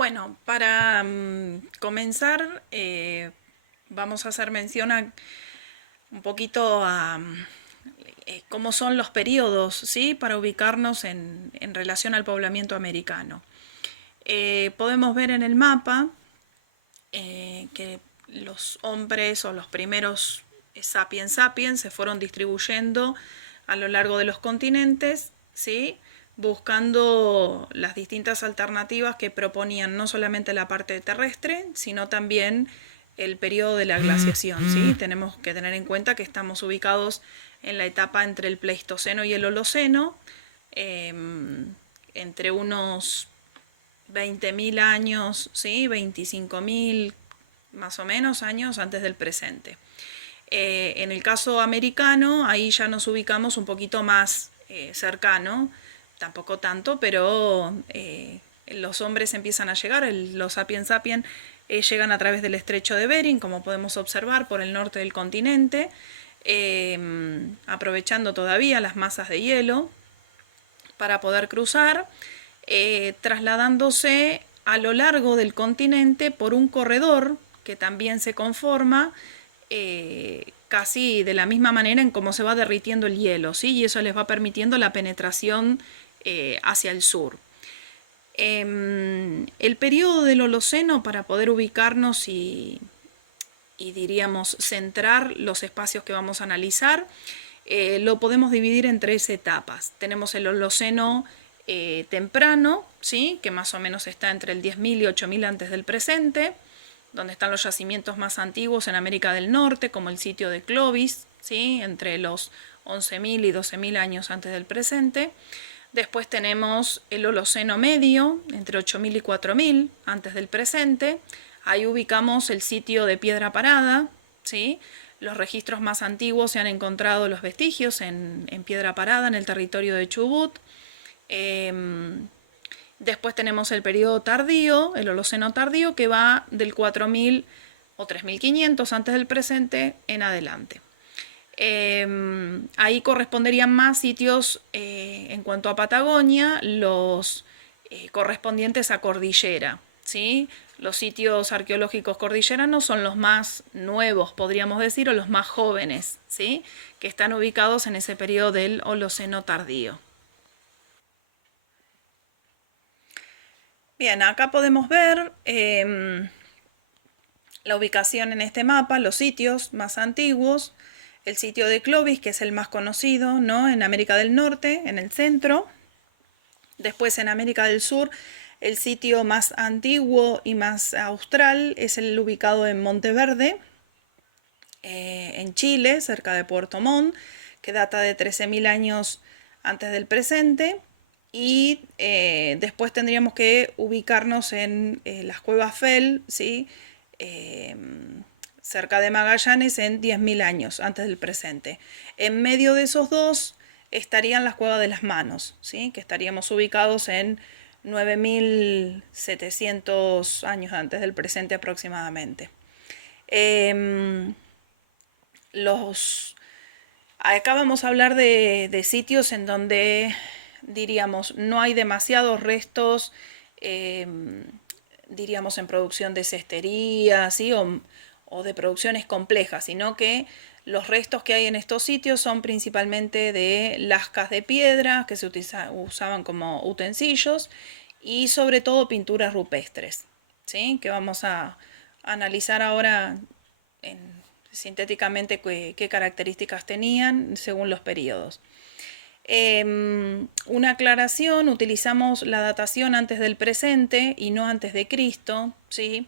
Bueno, para comenzar, vamos a hacer mención un poquito a cómo son los periodos, ¿sí? Para ubicarnos en relación al poblamiento americano. Podemos ver en el mapa que los hombres o los primeros sapiens sapiens se fueron distribuyendo a lo largo de los continentes, ¿sí? Buscando las distintas alternativas que proponían no solamente la parte terrestre, sino también el periodo de la glaciación, ¿sí? Tenemos que tener en cuenta que estamos ubicados en la etapa entre el Pleistoceno y el Holoceno, eh, entre unos 20.000 años, ¿sí? 25.000 más o menos años antes del presente. En el caso americano, ahí ya nos ubicamos un poquito más cercano, tampoco tanto, pero los hombres empiezan a llegar, los sapiens sapiens llegan a través del estrecho de Bering, como podemos observar, por el norte del continente, aprovechando todavía las masas de hielo para poder cruzar, trasladándose a lo largo del continente por un corredor que también se conforma casi de la misma manera en cómo se va derritiendo el hielo, ¿sí? Y eso les va permitiendo la penetración hacia el sur. El periodo del Holoceno, para poder ubicarnos y diríamos centrar los espacios que vamos a analizar, lo podemos dividir en tres etapas. Tenemos el Holoceno temprano, ¿sí? Que más o menos está entre el 10.000 y 8.000 antes del presente, donde están los yacimientos más antiguos en América del Norte, como el sitio de Clovis, ¿sí? Entre los 11.000 y 12.000 años antes del presente. Después tenemos el Holoceno medio, entre 8.000 y 4.000 antes del presente. Ahí ubicamos el sitio de Piedra Parada, ¿sí? Los registros más antiguos se han encontrado los vestigios en Piedra Parada, en el territorio de Chubut. Después tenemos el periodo tardío, el Holoceno tardío, que va del 4.000 o 3.500 antes del presente en adelante. Ahí corresponderían más sitios en cuanto a Patagonia, los correspondientes a cordillera, ¿sí? Los sitios arqueológicos cordilleranos son los más nuevos, podríamos decir, o los más jóvenes, ¿sí? Que están ubicados en ese periodo del Holoceno tardío. Bien, acá podemos ver la ubicación en este mapa, los sitios más antiguos, el sitio de Clovis, que es el más conocido, ¿no? En América del Norte, en el centro. Después en América del Sur, el sitio más antiguo y más austral es el ubicado en Monteverde, en Chile, cerca de Puerto Montt, que data de 13.000 años antes del presente. Y después tendríamos que ubicarnos en las cuevas Fell, ¿sí? Cerca de Magallanes, en 10.000 años antes del presente. En medio de esos dos estarían las cuevas de las manos, ¿sí? Que estaríamos ubicados en 9.700 años antes del presente aproximadamente. Los Acá vamos a hablar de sitios en donde, diríamos, no hay demasiados restos, eh, diríamos, en producción de cestería, ¿sí? O de producciones complejas, sino que los restos que hay en estos sitios son principalmente de lascas de piedra que se usaban como utensilios y sobre todo pinturas rupestres, ¿sí? Que vamos a analizar ahora en sintéticamente qué características tenían según los periodos. Una aclaración, utilizamos la datación antes del presente y no antes de Cristo, ¿sí?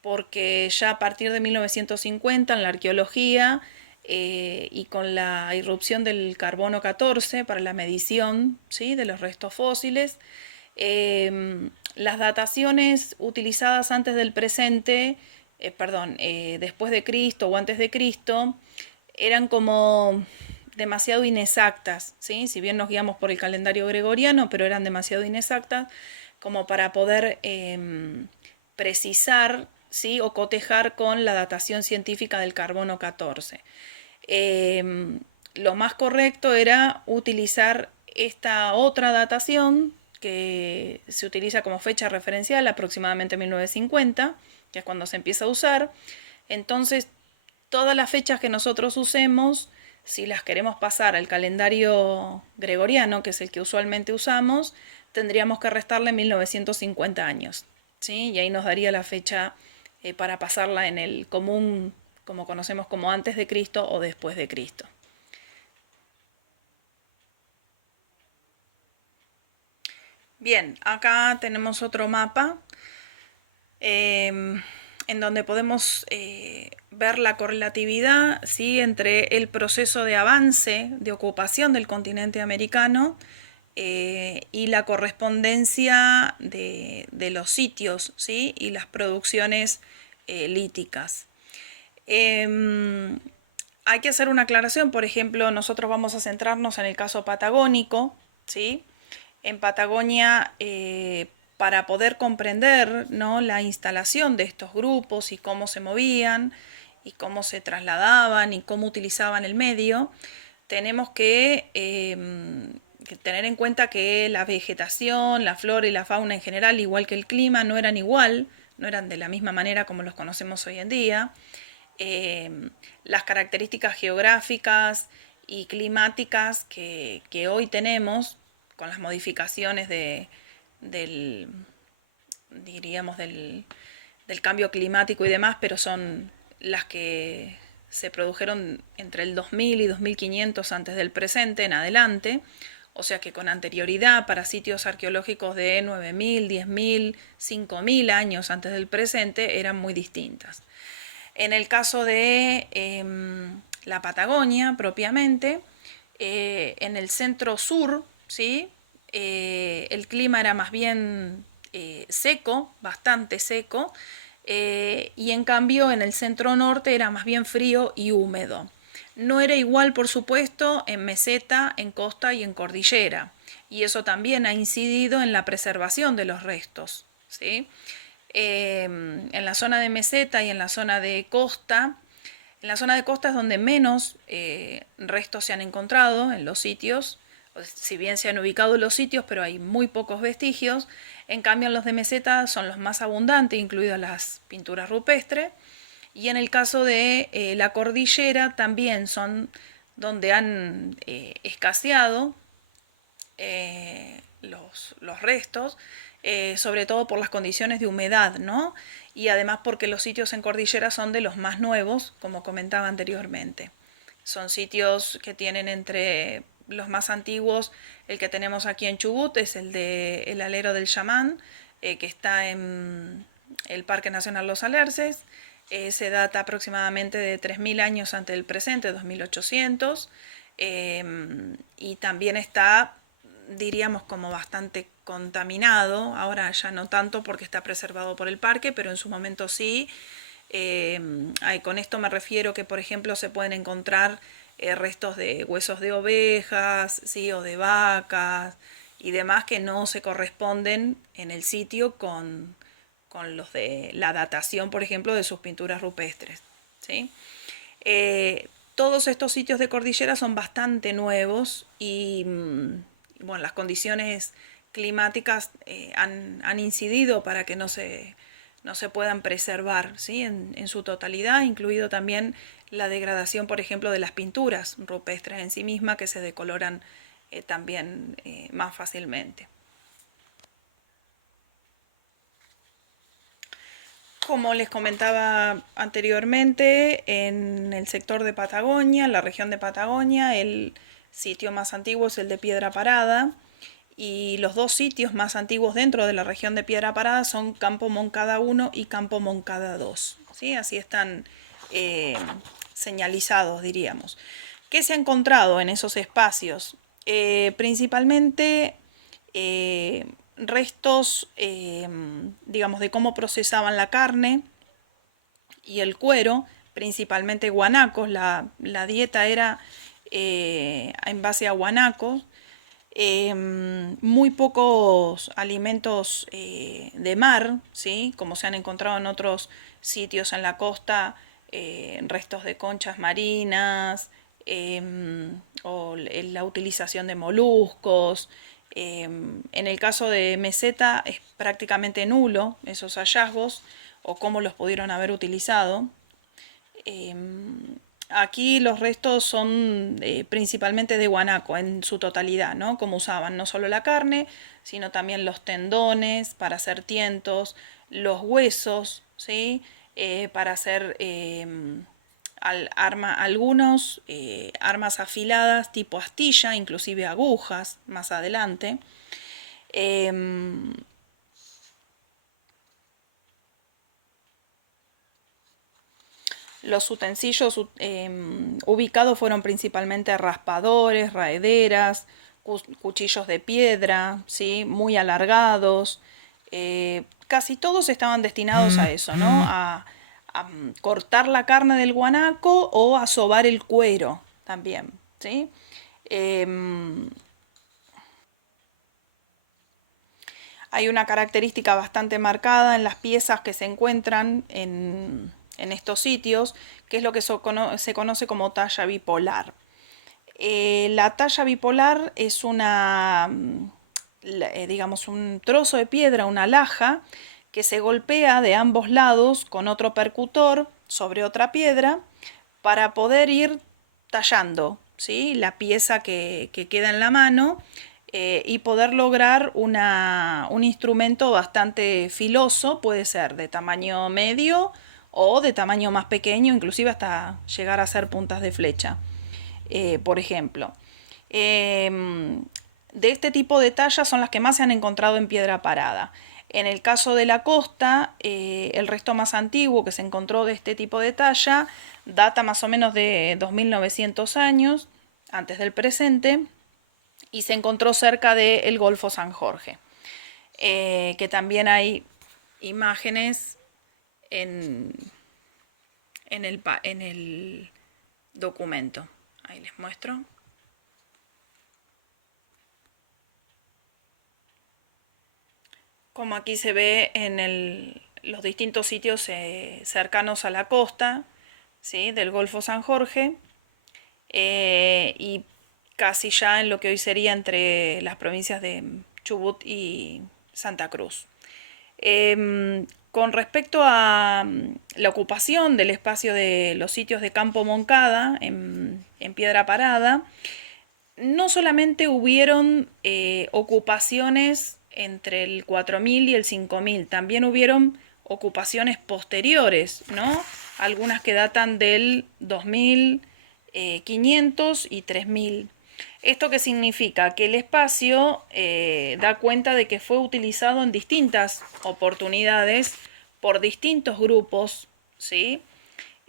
Porque ya a partir de 1950 en la arqueología y con la irrupción del carbono 14 para la medición, ¿sí? De los restos fósiles, las dataciones utilizadas antes del presente, después de Cristo o antes de Cristo, eran como demasiado inexactas, ¿sí? Si bien nos guiamos por el calendario gregoriano, pero eran demasiado inexactas como para poder precisar, ¿sí? O cotejar con la datación científica del carbono 14. Lo más correcto era utilizar esta otra datación, que se utiliza como fecha referencial aproximadamente 1950, que es cuando se empieza a usar. Entonces, todas las fechas que nosotros usemos, si las queremos pasar al calendario gregoriano, que es el que usualmente usamos, tendríamos que restarle 1950 años, ¿sí? Y ahí nos daría la fecha para pasarla en el común, como conocemos como antes de Cristo o después de Cristo. Bien, acá tenemos otro mapa en donde podemos ver la correlatividad, ¿sí?, entre el proceso de avance, de ocupación del continente americano y la correspondencia de los sitios, ¿sí?, y las producciones líticas. Hay que hacer una aclaración, por ejemplo, nosotros vamos a centrarnos en el caso patagónico, ¿sí? En Patagonia, para poder comprender, ¿no?, la instalación de estos grupos y cómo se movían y cómo se trasladaban y cómo utilizaban el medio, tenemos que tener en cuenta que la vegetación, la flora y la fauna en general, igual que el clima, no eran igual, no eran de la misma manera como los conocemos hoy en día. Las características geográficas y climáticas que hoy tenemos, con las modificaciones del, diríamos, del cambio climático y demás, pero son las que se produjeron entre el 2000 y 2500 antes del presente en adelante, o sea que con anterioridad para sitios arqueológicos de 9000, 10000, 5000 años antes del presente eran muy distintas. En el caso de la Patagonia propiamente, en el centro sur, ¿sí?, el clima era más bien seco, bastante seco, y en cambio en el centro norte era más bien frío y húmedo. No era igual, por supuesto, en meseta, en costa y en cordillera, y eso también ha incidido en la preservación de los restos, ¿sí? En la zona de meseta y en la zona de costa, en la zona de costa es donde menos restos se han encontrado en los sitios, si bien se han ubicado los sitios, pero hay muy pocos vestigios. En cambio, en los de meseta son los más abundantes, incluidas las pinturas rupestres. Y en el caso de la cordillera también son donde han escaseado los restos, sobre todo por las condiciones de humedad, ¿no? Y además porque los sitios en cordillera son de los más nuevos, como comentaba anteriormente. Son sitios que tienen entre los más antiguos, el que tenemos aquí en Chubut es el de el Alero del Chamán, que está en el Parque Nacional Los Alerces. Se data aproximadamente de 3000 años antes del presente, 2800. Y también está, diríamos, como bastante contaminado, ahora ya no tanto porque está preservado por el parque, pero en su momento sí. Con esto me refiero que, por ejemplo, se pueden encontrar restos de huesos de ovejas, ¿sí?, o de vacas y demás que no se corresponden en el sitio con los de la datación, por ejemplo, de sus pinturas rupestres, ¿sí? Todos estos sitios de cordillera son bastante nuevos y bueno, las condiciones climáticas han incidido para que no se puedan preservar, ¿sí?, en su totalidad, incluido también la degradación, por ejemplo, de las pinturas rupestres en sí mismas, que se decoloran también más fácilmente. Como les comentaba anteriormente, en el sector de Patagonia, en la región de Patagonia, el sitio más antiguo es el de Piedra Parada, y los dos sitios más antiguos dentro de la región de Piedra Parada son Campo Moncada 1 y Campo Moncada 2, ¿sí? Así están señalizados, diríamos. ¿Qué se ha encontrado en esos espacios? Principalmente restos, digamos, de cómo procesaban la carne y el cuero, principalmente guanacos. La dieta era en base a guanacos. Muy pocos alimentos de mar, ¿sí?, como se han encontrado en otros sitios en la costa, restos de conchas marinas, o la utilización de moluscos En el caso de Meseta es prácticamente nulo esos hallazgos o cómo los pudieron haber utilizado. Aquí los restos son principalmente de guanaco en su totalidad, ¿no? Como usaban no solo la carne, sino también los tendones para hacer tientos, los huesos, ¿sí? Para hacer algunos armas afiladas tipo astilla, inclusive agujas más adelante. Em, Los utensilios ubicados fueron principalmente raspadores, raederas, cuchillos de piedra, ¿sí? Muy alargados. Casi todos estaban destinados a eso, ¿no? A cortar la carne del guanaco o a sobar el cuero también, ¿sí? Em, Hay una característica bastante marcada en las piezas que se encuentran en estos sitios, que es lo que se conoce como talla bipolar. La talla bipolar es digamos, un trozo de piedra, una laja, que se golpea de ambos lados con otro percutor sobre otra piedra para poder ir tallando, ¿sí? La pieza que queda en la mano y poder lograr un instrumento bastante filoso, puede ser de tamaño medio o de tamaño más pequeño, inclusive hasta llegar a ser puntas de flecha, por ejemplo. De este tipo de tallas son las que más se han encontrado en piedra parada. En el caso de la costa, el resto más antiguo que se encontró de este tipo de talla data más o menos de 2900 años antes del presente y se encontró cerca del Golfo San Jorge, que también hay imágenes en, en el documento. Ahí les muestro. Como aquí se ve en los distintos sitios cercanos a la costa, ¿sí? Del Golfo San Jorge, y casi ya en lo que hoy sería entre las provincias de Chubut y Santa Cruz. Con respecto a la ocupación del espacio de los sitios de Campo Moncada en Piedra Parada, no solamente hubieron ocupaciones entre el 4000 y el 5000, también hubieron ocupaciones posteriores, ¿no? Algunas que datan del 2500 y 3000. ¿Esto qué significa? Que el espacio da cuenta de que fue utilizado en distintas oportunidades por distintos grupos, ¿sí?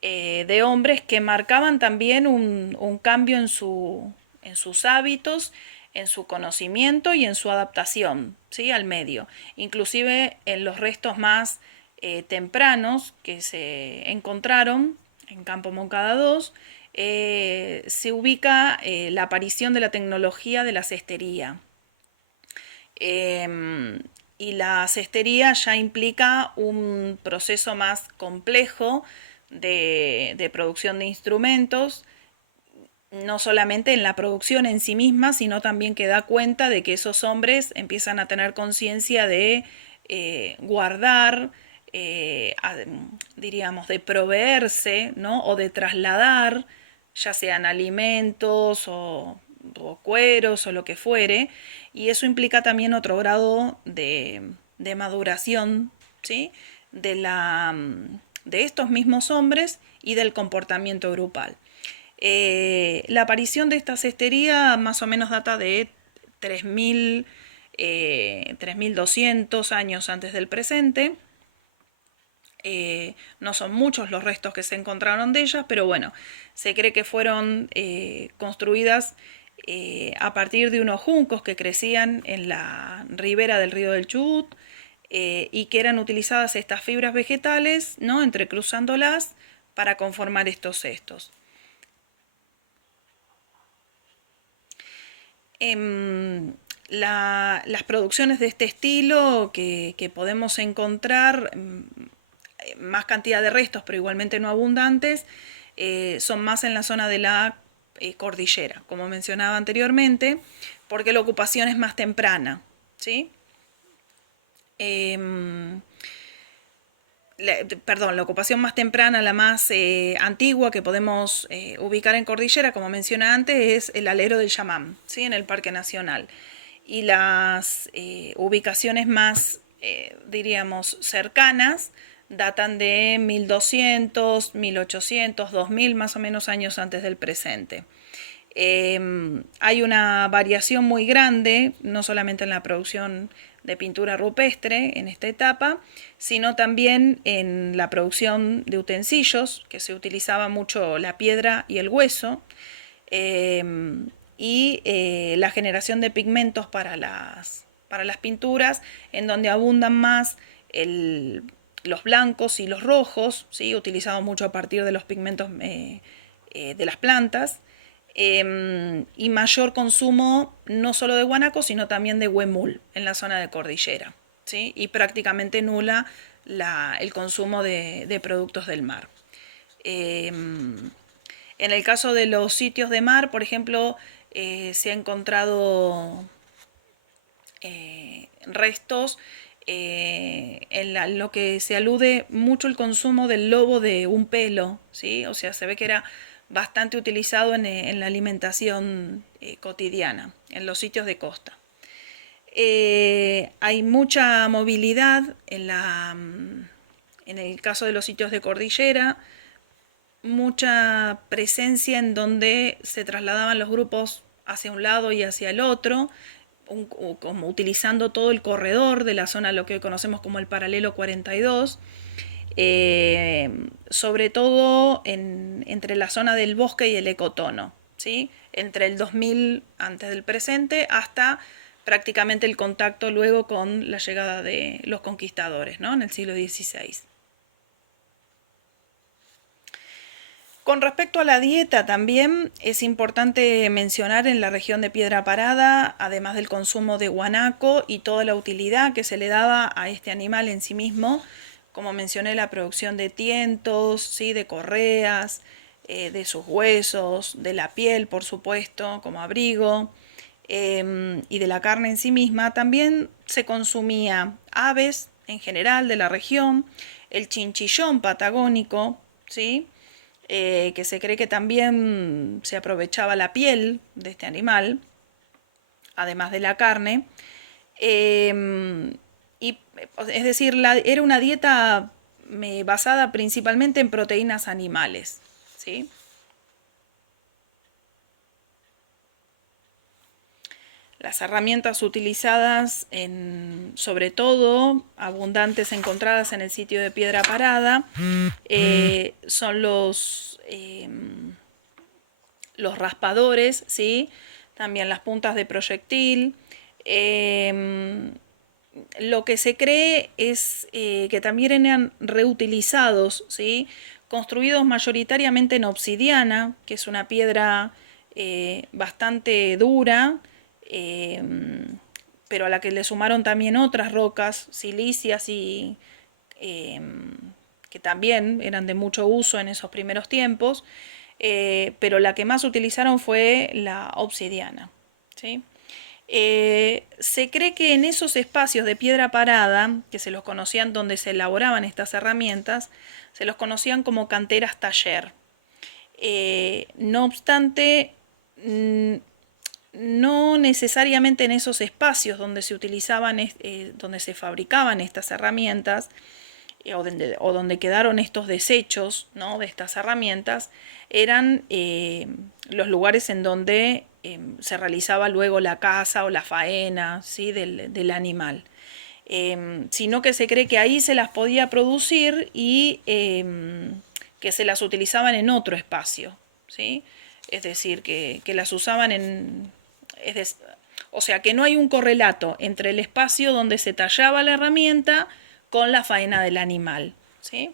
De hombres que marcaban también un cambio en sus hábitos, en su conocimiento y en su adaptación, ¿sí? Al medio. Inclusive en los restos más tempranos que se encontraron en Campo Moncada 2, se ubica la aparición de la tecnología de la cestería. Y la cestería ya implica un proceso más complejo de producción de instrumentos, no solamente en la producción en sí misma, sino también que da cuenta de que esos hombres empiezan a tener conciencia de guardar, diríamos, de proveerse, ¿no? O de trasladar, ya sean alimentos o cueros o lo que fuere, y eso implica también otro grado de maduración, ¿sí? De estos mismos hombres y del comportamiento grupal. La aparición de esta cestería más o menos data de 3000, 3200 años antes del presente. No son muchos los restos que se encontraron de ellas, pero bueno, se cree que fueron construidas a partir de unos juncos que crecían en la ribera del río del Chubut, y que eran utilizadas estas fibras vegetales, ¿no? Entrecruzándolas para conformar estos cestos. Las producciones de este estilo que podemos encontrar, más cantidad de restos, pero igualmente no abundantes, son más en la zona de la cordillera, como mencionaba anteriormente, porque la ocupación es más temprana, ¿sí? La ocupación más temprana, la más antigua que podemos ubicar en cordillera, como mencioné antes, es el alero del Yamam, ¿sí? En el Parque Nacional. Y las ubicaciones más, diríamos, cercanas datan de 1200, 1800, 2000 más o menos años antes del presente. Hay una variación muy grande, no solamente en la producción de pintura rupestre en esta etapa, sino también en la producción de utensilios, que se utilizaba mucho la piedra y el hueso, y la generación de pigmentos para las pinturas, en donde abundan más los blancos y los rojos, ¿sí? Utilizados mucho a partir de los pigmentos de las plantas, y mayor consumo no solo de guanaco, sino también de huemul en la zona de cordillera, ¿sí? Y prácticamente nula el consumo de productos del mar. En el caso de los sitios de mar, por ejemplo, se ha encontrado restos en lo que se alude mucho el consumo del lobo de un pelo, ¿sí? O sea, se ve que era bastante utilizado en la alimentación cotidiana, en los sitios de costa. Hay mucha movilidad en el caso de los sitios de cordillera, mucha presencia en donde se trasladaban los grupos hacia un lado y hacia el otro, como utilizando todo el corredor de la zona, lo que hoy conocemos como el paralelo 42, sobre todo entre la zona del bosque y el ecotono, ¿sí? Entre el 2000 antes del presente hasta prácticamente el contacto luego con la llegada de los conquistadores, ¿no? En el siglo XVI. Con respecto a la dieta también es importante mencionar en la región de Piedra Parada, además del consumo de guanaco y toda la utilidad que se le daba a este animal en sí mismo, como mencioné, la producción de tientos, ¿sí? De correas, de sus huesos, de la piel, por supuesto, como abrigo, y de la carne en sí misma. También se consumía aves en general de la región, el chinchillón patagónico, ¿sí? Que se cree que también se aprovechaba la piel de este animal, además de la carne. Es decir, era una dieta basada principalmente en proteínas animales, ¿sí? Las herramientas utilizadas, sobre todo, abundantes encontradas en el sitio de Piedra Parada, son los raspadores, ¿sí? También las puntas de proyectil. Lo que se cree es que también eran reutilizados, ¿sí? Construidos mayoritariamente en obsidiana, que es una piedra bastante dura, pero a la que le sumaron también otras rocas, silíceas y que también eran de mucho uso en esos primeros tiempos, pero la que más utilizaron fue la obsidiana, ¿sí? Se cree que en esos espacios de piedra parada, que se los conocían donde se elaboraban estas herramientas, se los conocían como canteras taller. No obstante, no necesariamente en esos espacios donde se utilizaban, donde se fabricaban estas herramientas, o donde quedaron estos desechos, ¿no? De estas herramientas, eran los lugares en donde se realizaba luego la caza o la faena, ¿sí? del animal. Sino que se cree que ahí se las podía producir y que se las utilizaban en otro espacio, ¿sí? Es decir, que las usaban o sea, que no hay un correlato entre el espacio donde se tallaba la herramienta con la faena del animal, ¿sí?